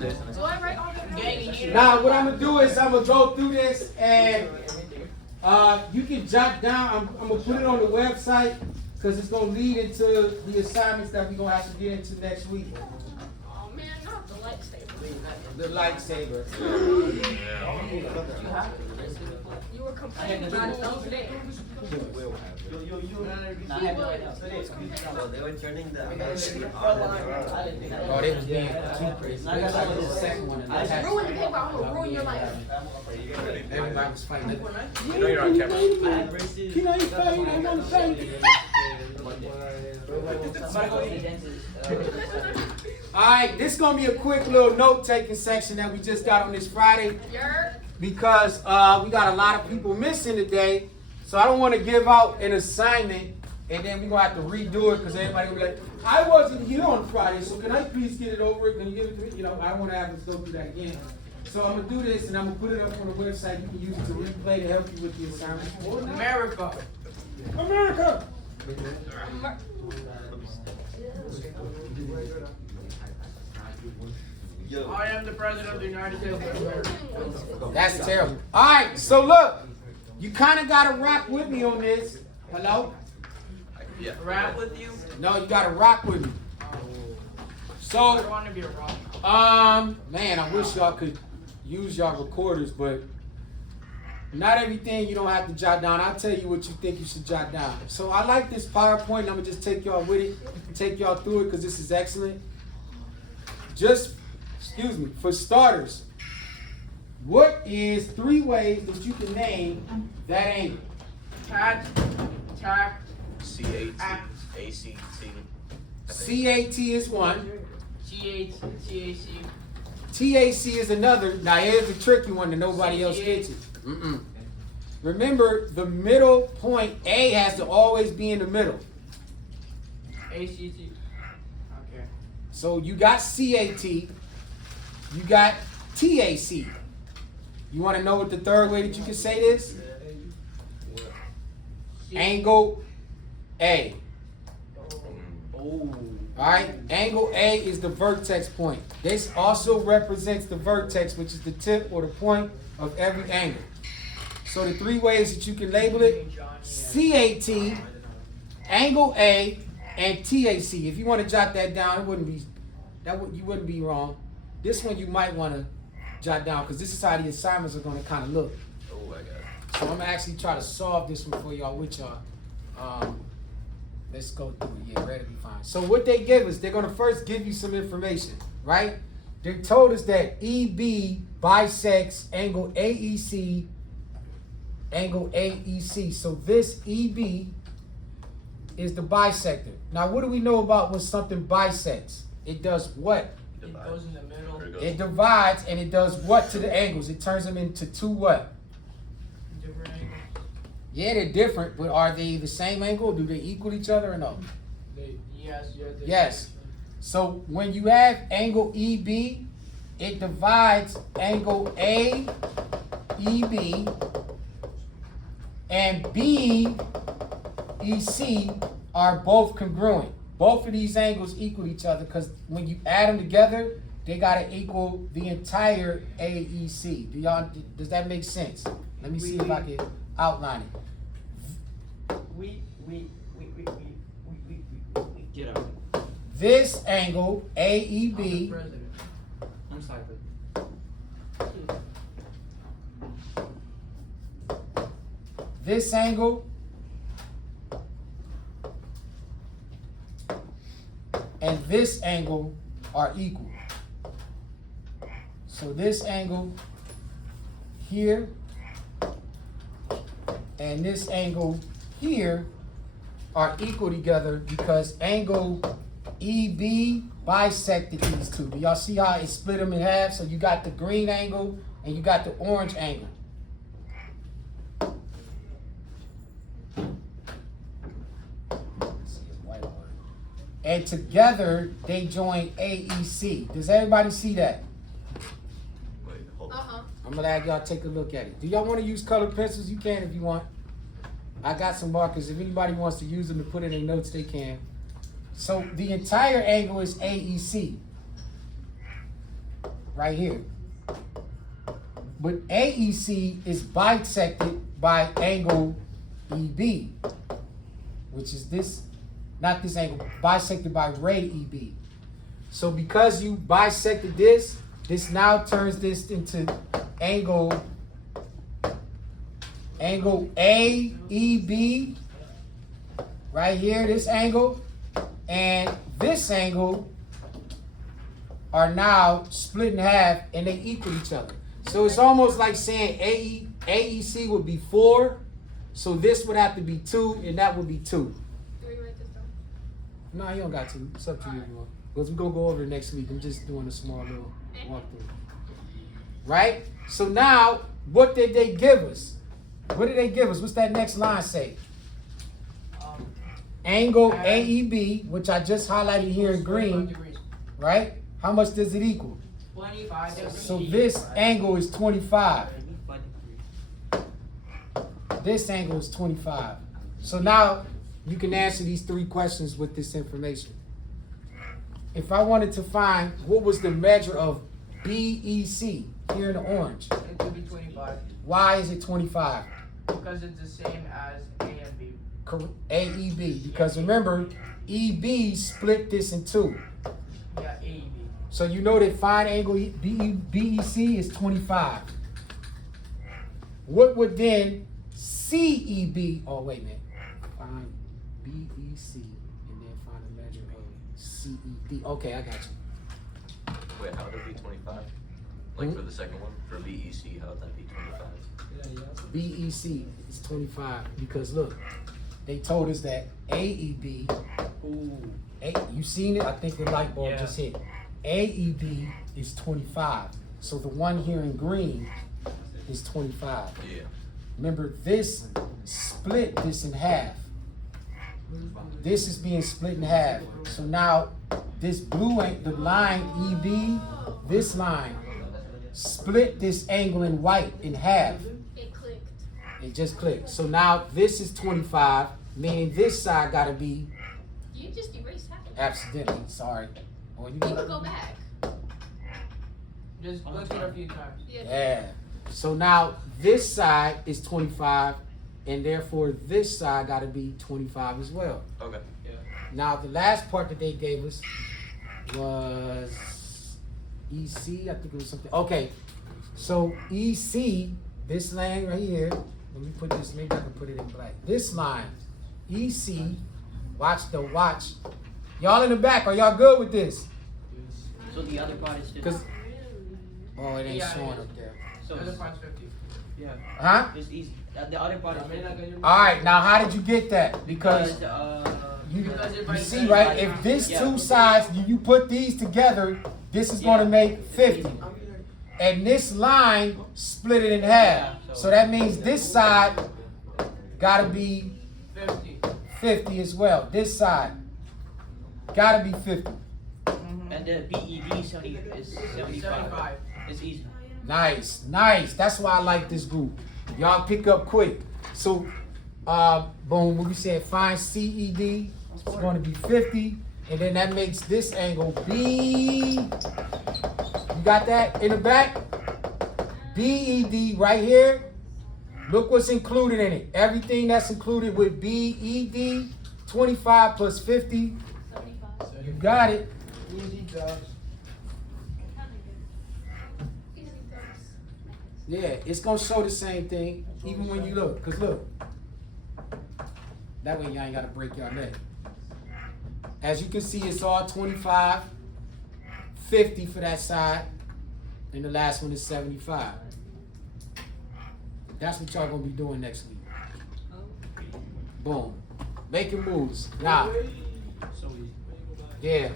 Now, what I'm gonna do is I'm gonna go through this, and you can jot down. I'm gonna put it on the website because it's gonna lead into the assignments that we're gonna have to get into next week. Oh man, not the lightsaber. The lightsaber. You were complaining about it the other day. They were turning the Oh, they was being too crazy. They was like the second one. And Ruin the paper, I'm gonna ruin your life. everybody was fighting. You know you're on camera. You know you fighting. I'm on the fight. All right, this is gonna be a quick little note-taking section that we just got on this Friday because we got a lot of people missing today. So I don't want to give out an assignment and then we're gonna have to redo it because everybody will be like, I wasn't here on Friday, so can I please get it over? Can you give it to me? You know, I don't want to have us go through that again. So I'm gonna do this and I'm gonna put it up on the website. You can use it to replay to help you with the assignment. America. America. I am the president of the United States of America. That's terrible. All right, so look, you kind of got to rock with me on this. Hello? Yeah. Rap with you? No, you got to rock with me. I So, want to be a rock. man, I wish y'all could use y'all recorders, but not everything you don't have to jot down. I'll tell you what you think you should jot down. So I like this PowerPoint, and I'm going to just take y'all with it, take y'all through it because this is excellent. Just, excuse me, for starters, what is 3 ways that you can name that angle? Tat, tack, CAT. CAT is one. TAC. TAC is another. Now here's the tricky one that nobody else gets it. Remember, the middle point A has to always be in the middle. ACT. Okay. So you got CAT, you got TAC. You want to know what the third way that you can say this? Angle A. All right, angle A is the vertex point. This also represents the vertex, which is the tip or the point of every angle. So the 3 ways that you can label it: CAT, angle A, and TAC. If you want to jot that down, you wouldn't be wrong. This one you might want to jot down because this is how the assignments are going to kind of look. Oh, I got it. So I'm gonna actually try to solve this one for y'all with y'all. Let's go through it. Yeah, ready to be fine. So what they give us, they're gonna first give you some information, right? They told us that EB bisects angle AEC, angle AEC. So this EB is the bisector. Now, what do we know about when something bisects? It does what? It goes in the middle. It divides, and it does what to the angles? It turns them into 2 what? Different angles. Yeah, they're different, but are they the same angle? Do they equal each other or no? Yes. So when you have angle EB, it divides angle AEB, and BEC are both congruent. Both of these angles equal each other because when you add them together, they gotta equal the entire AEC. Does that make sense? Let me see if I can outline it. Get up. This angle, AEB, I'm sorry. this angle, and this angle are equal. So this angle here and this angle here are equal together because angle EB bisected these two. Do y'all see how it split them in half? So you got the green angle and you got the orange angle. And together they join AEC. Does everybody see that? I'm gonna have y'all take a look at it. Do y'all want to use colored pencils? You can if you want. I got some markers. If anybody wants to use them to put in their notes, they can. So the entire angle is AEC. right here. But AEC is bisected by angle EB, which is this, not this angle, bisected by ray EB. So because you bisected this, this now turns this into angle AEB, right here, this angle, and this angle are now split in half and they equal each other. So it's almost like saying AEC would be 4, so this would have to be 2, and that would be 2. Do we write this down? No, you don't got to. It's up to you, bro. Because we're going to go over it next week. I'm just doing a small little walkthrough. Right? So now, what did they give us? What did they give us? What's that next line say? Angle AEB, which I just highlighted here in green, right? How much does it equal? 25 degrees. So this angle is 25. This angle is 25. So now you can answer these 3 questions with this information. If I wanted to find what was the measure of BEC here in the orange, It would be 25 why is it 25? because it's the same as A and B. AEB, because remember, EB split this in 2. Yeah, A, B. So you know that fine angle BEC is 25. What would then CEB, oh wait a minute, find BEC and then find a measure of CEB. Okay, I got you. Wait, how would it be 25? Like for the second one, for BEC, how would that be 25? BEC is 25 because look, they told us that AEB, you seen it? I think the light bulb just hit. AEB is 25. So the one here in green is 25. Yeah. Remember, this split this in half. This is being split in half. So now this blue, the line EB, this line, split this angle in white in half. It clicked. It just clicked. So now this is 25, meaning this side gotta be You just erased half of it. accidentally, sorry. Or you You can go back. Just look at it a few times. yeah. So now this side is 25, and therefore this side gotta be 25 as well. Okay. Now the last part that they gave us was EC, I think it was something. Okay, so EC, this line right here, let me put this, maybe I can put it in black. This line, EC, watch. Y'all in the back, are y'all good with this? So the other part is 50. Cause, oh, it ain't Yeah, showing it is. up there. So the other part's 50. Yeah. Huh? It's easy. The other part is 50. All right, now how did you get that? Because you see, right, if this two sides, you put these together, this is gonna make 50. And this line split it in half. So that means this side gotta be 50 as well. This side gotta be 50. And the BED is 75. It's easy. Nice. That's why I like this group. Y'all pick up quick. So, boom, when we said find CED, it's going to be 50. And then that makes this angle B. You got that in the back? BED right here. Look what's included in it. Everything that's included with BED, 25 plus 50. You got it. Easy jobs. Yeah, it's gonna show the same thing, even when you look. Cause look, that way y'all ain't gotta break your neck. As you can see, it's all 25, 50 for that side, and the last one is 75. That's what y'all gonna be doing next week. Boom, making moves. Now, yeah.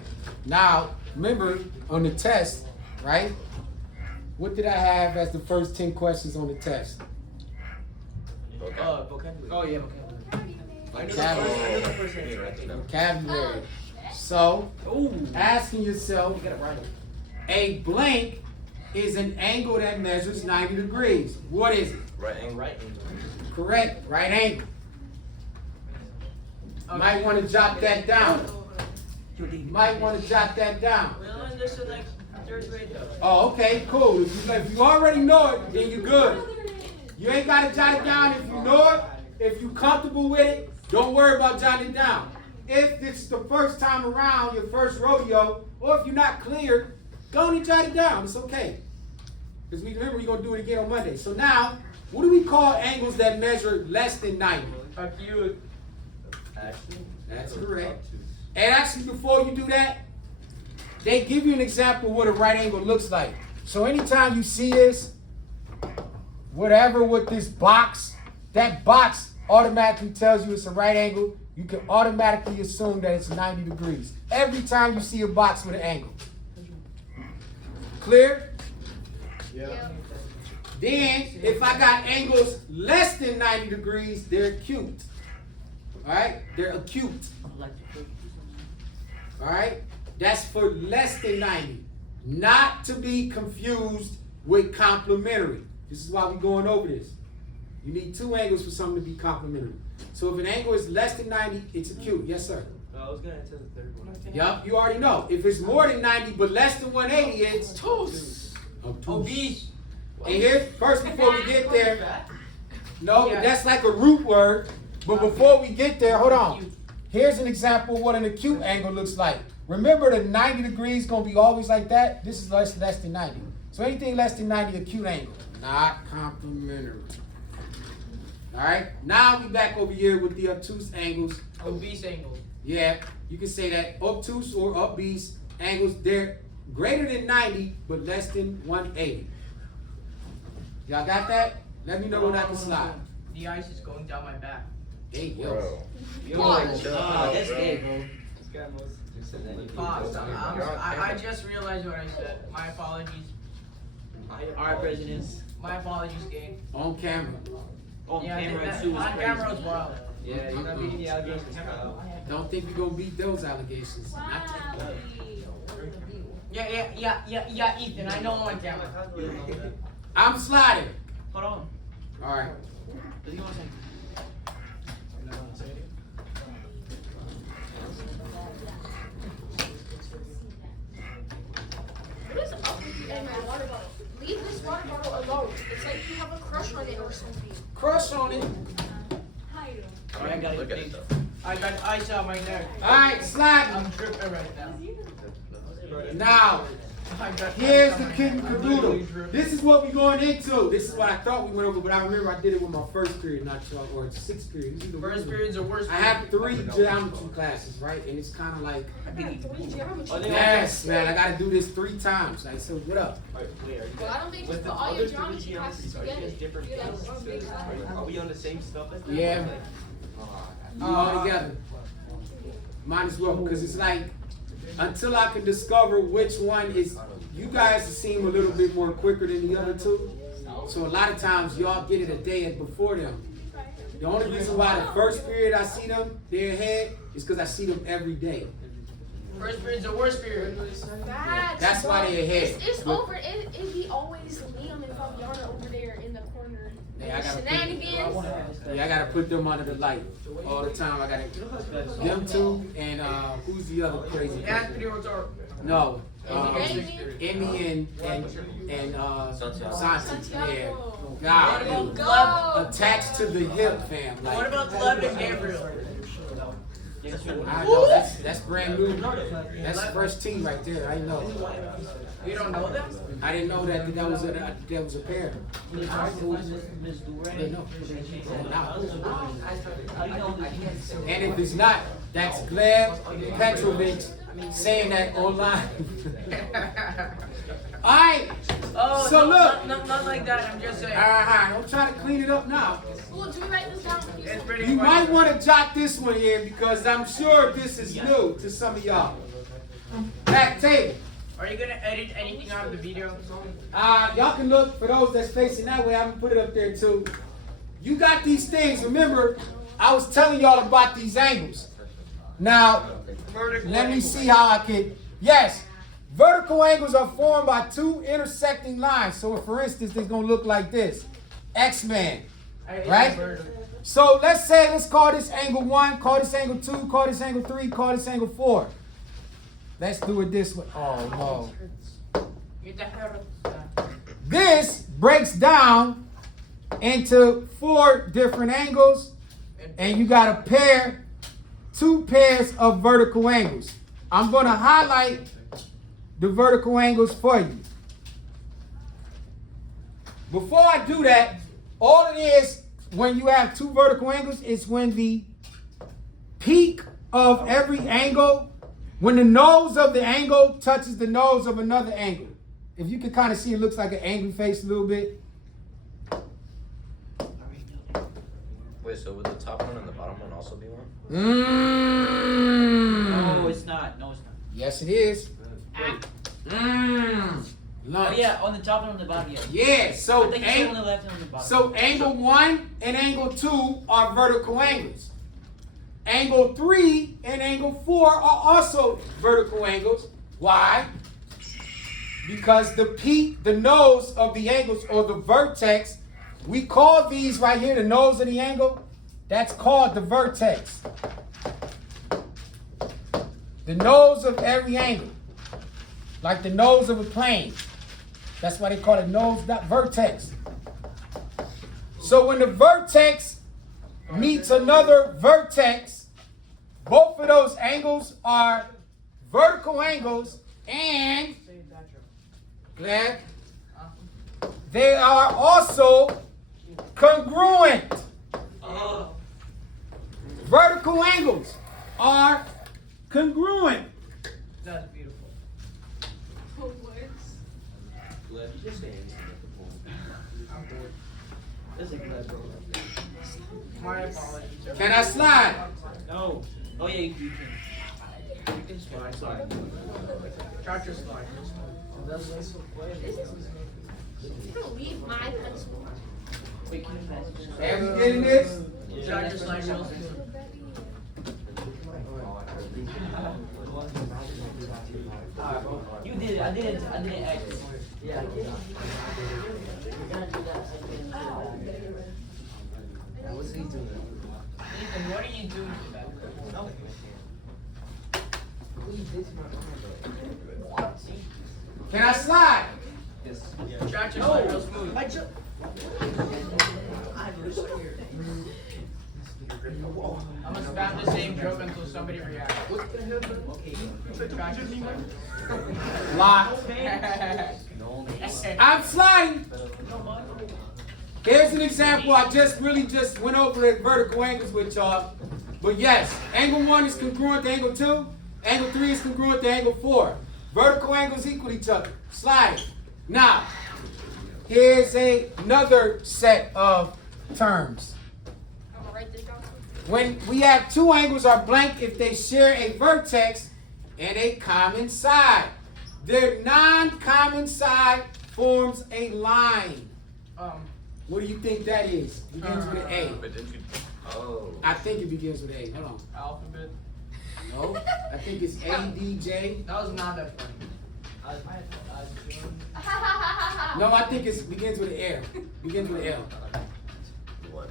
Now, remember on the test, right? What did I have as the first 10 questions on the test? Vocabulary. Oh, yeah, Vocabulary. Vocabulary. So, asking yourself, a blank is an angle that measures 90 degrees. What is it? Right angle. Correct, right angle. Might want to jot that down. Might want to jot that down. third grade though. Oh, okay, cool. If you already know it, then you're good. You ain't got to jot it down if you know it. If you're comfortable with it, don't worry about jotting it down. If it's the first time around, your first rodeo, or if you're not clear, go and jot it down. It's okay. Because remember, we're going to do it again on Monday. So now, what do we call angles that measure less than 90? Acute. That's correct. And actually, before you do that, they give you an example of what a right angle looks like. So anytime you see this, whatever with this box, that box automatically tells you it's a right angle. You can automatically assume that it's 90 degrees. Every time you see a box with an angle. Clear? Yeah. Then, if I got angles less than 90 degrees, they're acute. All right? They're acute. All right? That's for less than 90. Not to be confused with complementary. This is why we're going over this. You need two angles for something to be complementary. So if an angle is less than 90, it's acute. Yes, sir? I was gonna answer the third one. Yup, you already know. If it's more than 90 but less than 180, it's Obese. And here, first before we get there, no, Yeah. that's like a root word. But before we get there, hold on. Here's an example of what an acute angle looks like. Remember the 90 degrees gonna be always like that? This is less than 90. So anything less than 90, acute angle. Not complementary. Alright, now we back over here with the obtuse angles. Obese angle. Yeah, you can say that obtuse or obese angles, they're greater than 90, but less than 180. Y'all got that? Let me know when I can slide. The ice is going down my back. Hey, yo. Pause. That's gay, bro. Pause. I just realized what I said. My apologies. Alright, presidents. My apologies, gang. On camera. On Yeah, camera that- too is on crazy. camera as well. Yeah, you're not beating the allegations, pal. Don't think you're gonna beat those allegations. Not that. Yeah, Ethan, I know I'm on camera. I'm sliding. Hold on. Alright. What do you want to say? What is up with you and my water bottle? Leave this water bottle alone. It's like you have a crush on it or something. Crush on it. Alright, I got it. Look at it Thanks. though. I got ice on my neck. Alright, sliding. I'm tripping right now. Now, I got here's ice the on my kid and neck. I'm caboodle. literally tripping. This is what we're going into. This is what I thought we went over, but I remember I did it with my first period, not y'all, or sixth period. This is the First period's the worst. I have 3 geometry classes, right? And it's kind of like, Oh, they yes, man, I got to do this 3 times. Like, so what up? Well, I don't think just put all your geometry classes together. You're like one big class. Are we on the same stuff as them? Yeah, you all together. Might as well, because it's like, until I can discover which one is, you guys seem a little bit more quicker than the other two. So a lot of times y'all get it a day before them. The only reason why the first period I see them, they're ahead, is because I see them every day. First period's the worst period. Facts, That's why bro. they ahead. It's over. It'd be always Liam and Fabiana over there in the corner. Yeah, I gotta put- Shenanigans. Yeah, I gotta put them under the light all the time. I gotta, them two, and who's the other crazy person? Anthony Rotaro. No. Damien? Emmy and Santiago. Santi. Yeah. What God. about dude. Gleb? Attached to the hip, fam. Like, What about Gleb and Gabriel? I know that's brand new. That's fresh tea right there. I know. You don't know them? I didn't know that was a pair. Miss Durant. I didn't know. And if it's not, that's Gleb Petrovic saying that online. All right. Oh, So no, look. not like that. I'm just saying. Don't try to clean it up now. Well, do we write this down, please? It's pretty You funny. might want to jot this one here because I'm sure this is new to some of y'all. Back table. Are you gonna edit anything out of the video? Y'all can look, for those that's facing that way, I'm gonna put it up there too. You got these things. Remember, I was telling y'all about these angles. Now, let me see how I can, yes, vertical angles are formed by 2 intersecting lines. So for instance, they're gonna look like this. X-Men, right? So let's call this angle 1, call this angle 2, call this angle 3, call this angle 4. Let's do it this way. Oh no. This breaks down into 4 different angles, and you got to pair 2 pairs of vertical angles. I'm going to highlight the vertical angles for you. Before I do that, all it is when you have 2 vertical angles is when the peak of every angle, when the nose of the angle touches the nose of another angle. If you can kind of see, it looks like an angry face a little bit. Wait, so would the top one and the bottom one also be one? No, it's not. No, it's not. Yes, it is. Oh Lunch. yeah, on the top and on the bottom, yeah. Yeah, so I think it's on the left and on the bottom. So angle 1 and angle 2 are vertical angles. Angle 3 and angle 4 are also vertical angles. Why? Because the peak, the nose of the angles, or the vertex, we call these right here, the nose of the angle, that's called the vertex. The nose of every angle, like the nose of a plane. That's why they call it nose, that vertex. So when the vertex meets another vertex, both of those angles are vertical angles, and glad they are also congruent. Vertical angles are congruent. That's beautiful. My apologies. Can I slide? No. Oh yeah, you can. You can slide. Try to slide. You don't leave my pencil. Wait, can you pass it? Are we getting this? Try to slide real soon. You did it. I didn't act. Yeah. Ethan, what are you doing to that? Can I slide? Try to slide real smooth. I'm gonna spam the same joke until somebody reacts. Try to slide. Lock. I'm sliding. Here's an example. I just went over the vertical angles with y'all. But yes, angle 1 is congruent to angle 2. Angle 3 is congruent to angle 4. Vertical angles equal each other. Slide. Now, here's another set of terms. I'm gonna write this down. When we have 2 angles are blank if they share a vertex and a common side. Their non-common side forms a line. What do you think that is? Begins with an A. But didn't you? Oh. I think it begins with A. Hold on. Alphabet. No, I think it's A, D, J. That was not that funny. No, I think it begins with an L. Begins with an L. What?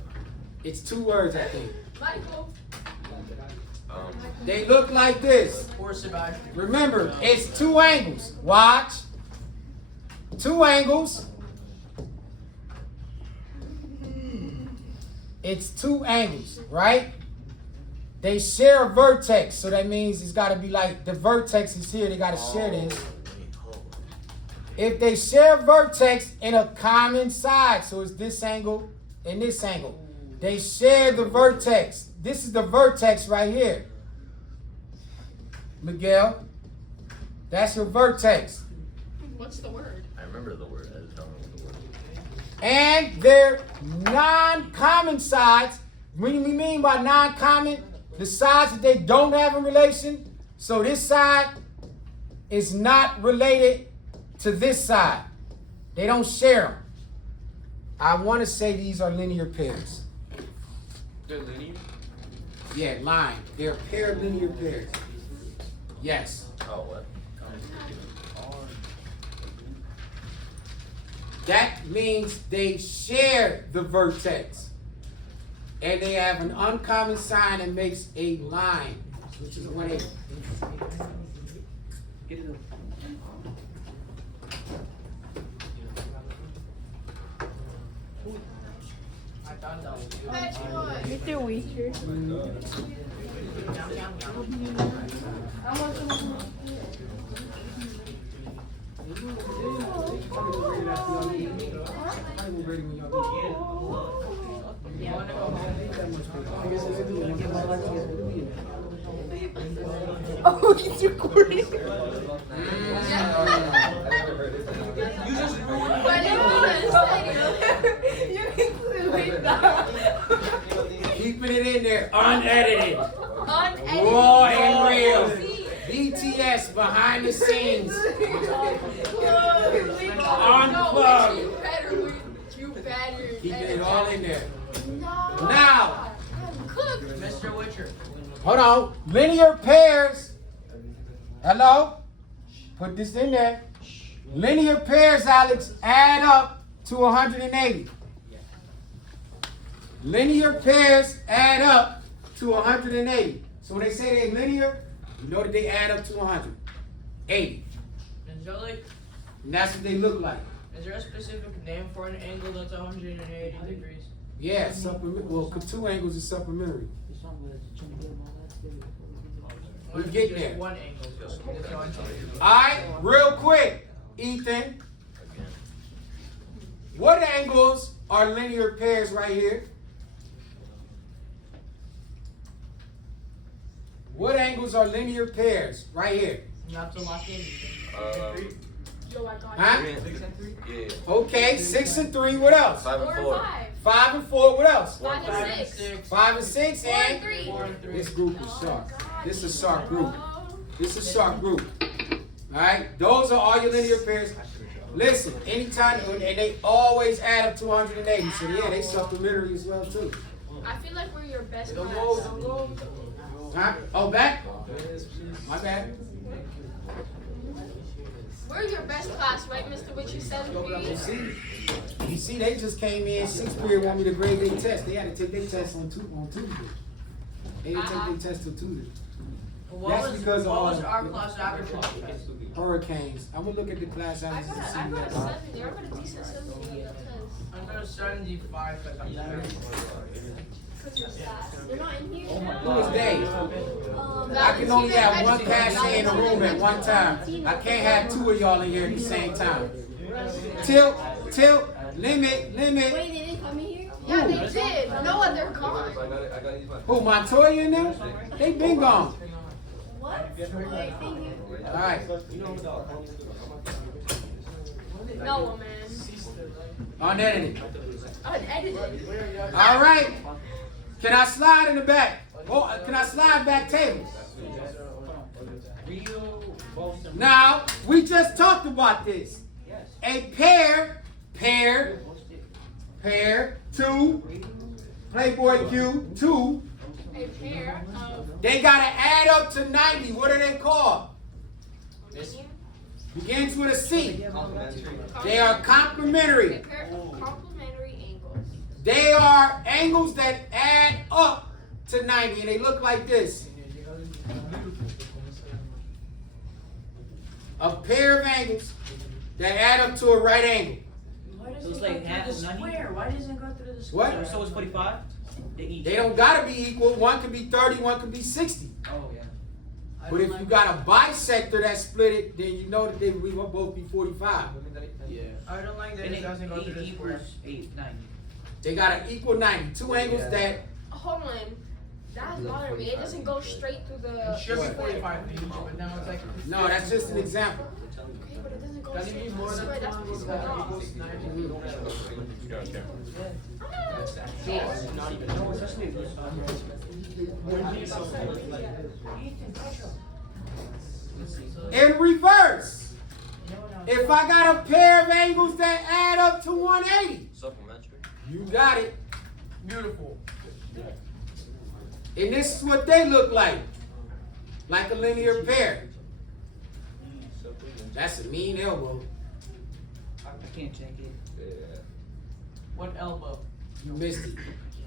It's 2 words, I think. Michael. They look like this. Or Sebastian. Remember, it's 2 angles. Watch. 2 angles. It's 2 angles, right? They share a vertex, so that means it's got to be like the vertex is here. They got to share this. If they share a vertex in a common side, so it's this angle and this angle, they share the vertex. This is the vertex right here. Miguel, that's your vertex. What's the word? I remember the word. I just don't know what the word is. And their non-common sides, what do we mean by non-common? The sides that they don't have a relation. So this side is not related to this side. They don't share them. I want to say these are linear pairs. They're linear? Yeah, line. They're pair linear pairs. Yes. Oh, what? That means they share the vertex. And they have an uncommon sign that makes a line, which is when they... Mr. Weaker. Oh, he's recording. You just ruined Keeping it in there, unedited. Unedited. Raw and real. BTS behind the scenes. Unplugged. You better. Keeping it all in there. No. Now, Cook. Mr. Witcher. hold on. Linear pairs. Hello? Put this in there. Linear pairs, Alex, add up to 180. Linear pairs add up to 180. So when they say they're linear, you know that they add up to 180. Is there like, And that's what they look like. is there a specific name for an angle that's 180 degrees? Yeah, supplement. Well, two angles is supplementary. We Or is get it there. just one angle? That's 180. Alright, real quick, Ethan. What angles are linear pairs right here? What angles are linear pairs right here? Not to lock in. Yo, I got Huh? it. 6 and 3? Yeah. Okay, 6 and 3, what else? 5 and 4 and 4. 5. 5 and 4, what else? 5 5 and and 6. 6. 5 and 6, 4 and and 3. 4 and 3. this group is Oh, sharp. God. This is a sharp group. Oh. This is a sharp group. Alright, those are all your linear pairs. Listen, anytime, and they always add up to 180. So yeah, they supplementary as well too. I feel like we're your best Don't class. go. Huh? Oh, back? My bad. We're your best class, right, Mr. Witcher 7 You see, they just came in 6th period, want me to grade their test. They had to take their test on Tuesday. They didn't take their test till Tuesday. What That's was, because what of was our class average? Hurricanes. I'm gonna look at the class I averages and see got a that. 7 there. I got a decent 7 on that test. I got a 75. They're not in here. Who is they? I can only have one cashier in the room at one time. I can't have 2 of y'all in here at the same time. Tilt, limit. Wait, they didn't come in here? Yeah, they did. Noah, they're gone. Who, Montoya and them? They been gone. What? Wait, thank you. Alright. Noah, man. Unedited. Unedited. Alright. Can I slide in the back? Oh, can I slide back tables? Now, we just talked about this. A pair, 2, Playboy Q, 2, A pair of they gotta add up to 90. What are they called? Begins with a C. They are a complementary. pair of complementary angles. They are angles that add up to 90, and they look like this. A pair of angles that add up to a right angle. So it's like half of 90? Why doesn't it go through the What? square? So it's 45? They don't gotta be equal. One can be 30, one can be 60. Oh, yeah. But if you got a bisector that split it, then you know that we will both be 45. Yeah. I don't like that And it doesn't go through the square. equals 8, 90. They got an equal 90. 2 angles that, Hold on. That's bothering me. It doesn't go straight through the. It should be square. 45 feet, but now it's like. no, that's just an example. Okay, but it doesn't go Does it straight mean through more the than square. That's what it's going off. In reverse, if I got a pair of angles that add up to 180, Supplementary. you got it. Beautiful. And this is what they look like a linear pair. That's a mean elbow. I can't check it. What elbow? You missed it.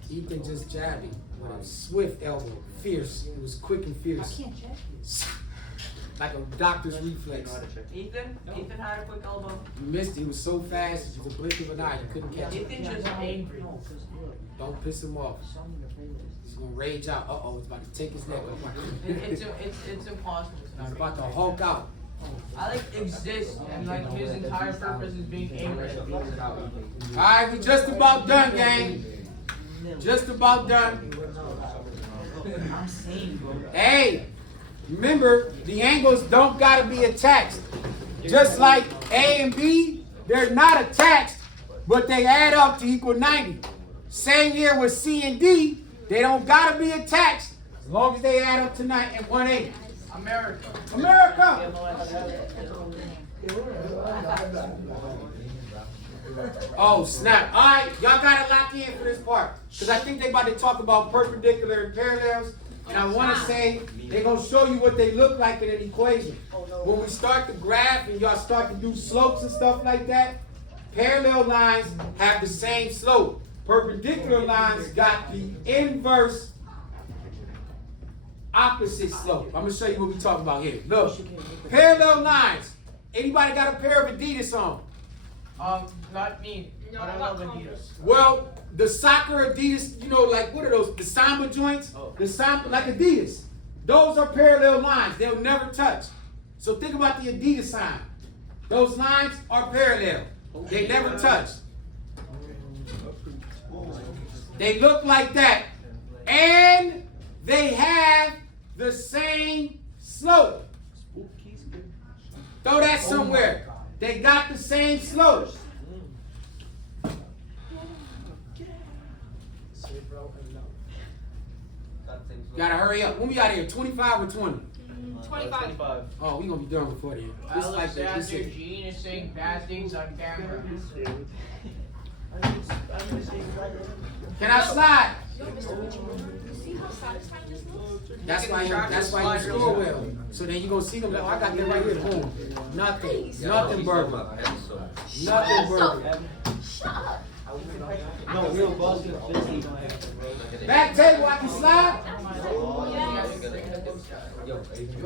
Ethan just jabbed him with a swift elbow. Fierce. It was quick and I fierce. can't check it. like a doctor's reflex. Ethan had a quick elbow. You missed it. He was so fast. It was a blink of an eye. You couldn't catch it. Ethan's just angry. Don't piss him off. He's gonna rage out. Uh-oh, it's about to take his neck off. It's impossible. He's about to hulk out. I like exist and like his entire purpose is being angry. Alright, we just about done, gang. Just about done. I'm saying, bro. Hey, remember, the angles don't gotta be attached. Just like A and B, they're not attached, but they add up to equal 90. Same here with C and D, they don't gotta be attached as long as they add up to 180. America. America! Oh, snap. All right, y'all got to lock in for this part. Because I think they about to talk about perpendicular and parallels. And I want to say they're going to show you what they look like in an equation. When we start the graph and y'all start to do slopes and stuff like that, parallel lines have the same slope. Perpendicular lines got the inverse opposite slope. I'm going to show you what we're talking about here. Look, parallel lines. Anybody got a pair of Adidas on? Not me. No, I don't not love Adidas. Well, the soccer Adidas, you know, like what are those? The Samba joints? The Samba, like Adidas. Those are parallel lines. They'll never touch. So think about the Adidas sign. Those lines are parallel. They never touch. They look like that. And they have the same slope. Throw that somewhere. They got the same slope. Gotta hurry up. When we out of here? 25 or 20? 25. Oh, we gonna be done before then. This is like Alexander this is- Gene is saying bad things on camera. Can I slide? Yo, Mr. Richard, you see how satisfying this looks? That's why you score well. So then you gonna see them like, oh, I got that right here. Boom. Nothing. Nothing burger. Nothing burger. Shut up. No, real boss is busy. Back table, I can slide.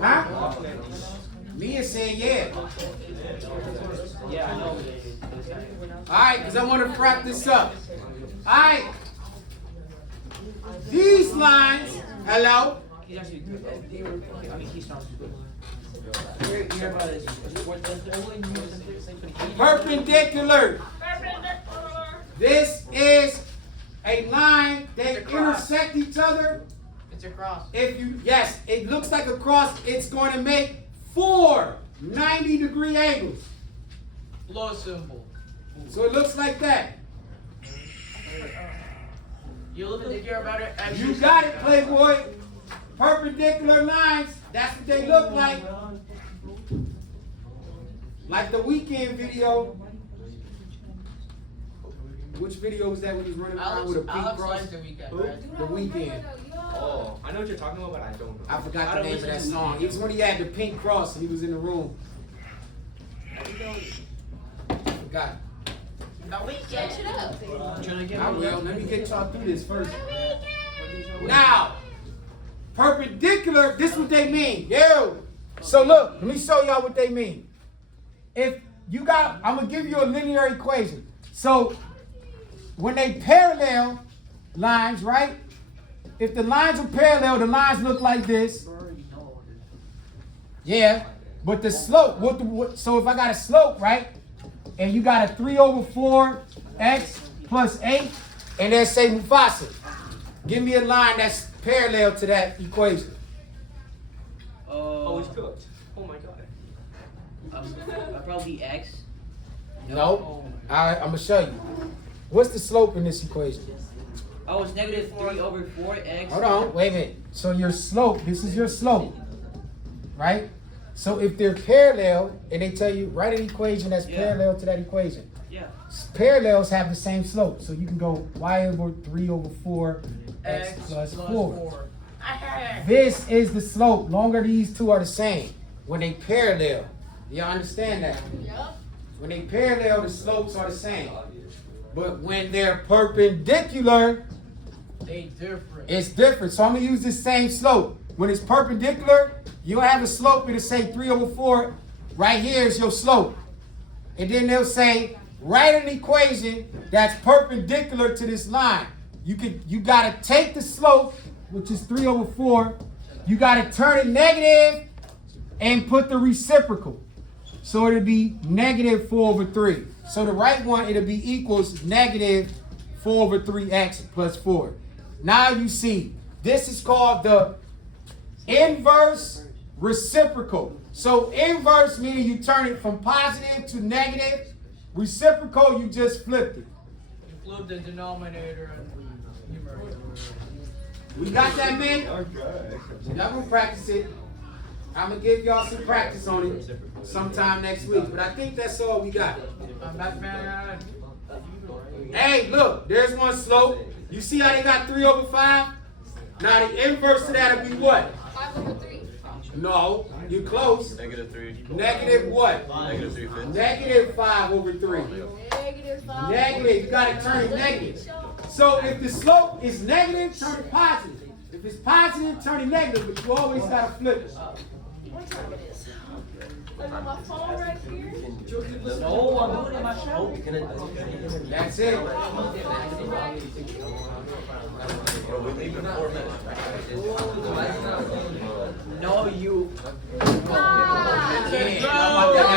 Huh? Mia saying yeah. Yeah, I know. Alright, because I want to wrap this up. Alright. These lines, hello? He's actually good. I mean, he sounds good. You hear about this? Perpendicular. This is a line that intersect each other. It's a cross. If you, yes, it looks like a cross. It's going to make 4 90-degree angles. Blow symbol. So it looks like that. You look like you're about to actually. You got it, Playboy. Perpendicular lines. That's what they look like. Like the weekend video. Which video was that when he was running around with a pink Alex cross? likes the weekend, Who? right? The weekend. Oh, I know what you're talking about, but I don't know. I forgot the name of that song. It was when he had the pink cross and he was in the room. I forgot. The weekend. Search it up. I will. Let me get y'all through this first. Now, perpendicular, this is what they mean. Yo. So look, let me show y'all what they mean. If you got, I'm going to give you a linear equation. So when they parallel lines, right? If the lines are parallel, the lines look like this. Yeah. But the slope, so if I got a slope, right? And you got a 3/4 plus 8, and then say Mufasa. Give me a line that's parallel to that equation. Oh, it's cooked. Oh my god. Probably X. No. All right, I'm going to show you. What's the slope in this equation? Oh, it's negative 3/4X. Hold on, wait a minute. So your slope, this is your slope, right? So if they're parallel, and they tell you, write an equation that's parallel to that equation. Yeah. Parallels have the same slope. So you can go y/3/4 x plus 4. This is the slope. Longer these two are the same when they parallel. Y'all understand that? Yup. When they parallel, the slopes are the same. But when they're perpendicular, They different. it's different. So I'm going to use this same slope. when it's perpendicular, you'll have a slope, it'll say 3/4. Right here is your slope. And then they'll say, write an equation that's perpendicular to this line. You gotta take the slope, which is 3/4. You gotta turn it negative and put the reciprocal. So it'll be negative 4/3. So the right one, it'll be equals negative 4/3x plus 4. Now you see, this is called the inverse reciprocal. So inverse meaning you turn it from positive to negative. Reciprocal, you just flipped it. You flip the denominator and the numerator. We got that, man? Y'all gonna practice it. I'm gonna give y'all some practice on it sometime next week. But I think that's all we got. Batman. Hey, look, there's one slope. You see how they got 3/5? Now the inverse of that will be what? 5/3. No, you're close. -3. Negative what? -3/5. Negative 5/3. Negative 5. Negative, you gotta turn it negative. So if the slope is negative, turn it positive. If it's positive, turn it negative, but you always gotta flip it. What time it is? I got my phone right here. No, I'm doing it in my show. That's it. Bro, we leave in 4 minutes. No, you. Ah. Can't.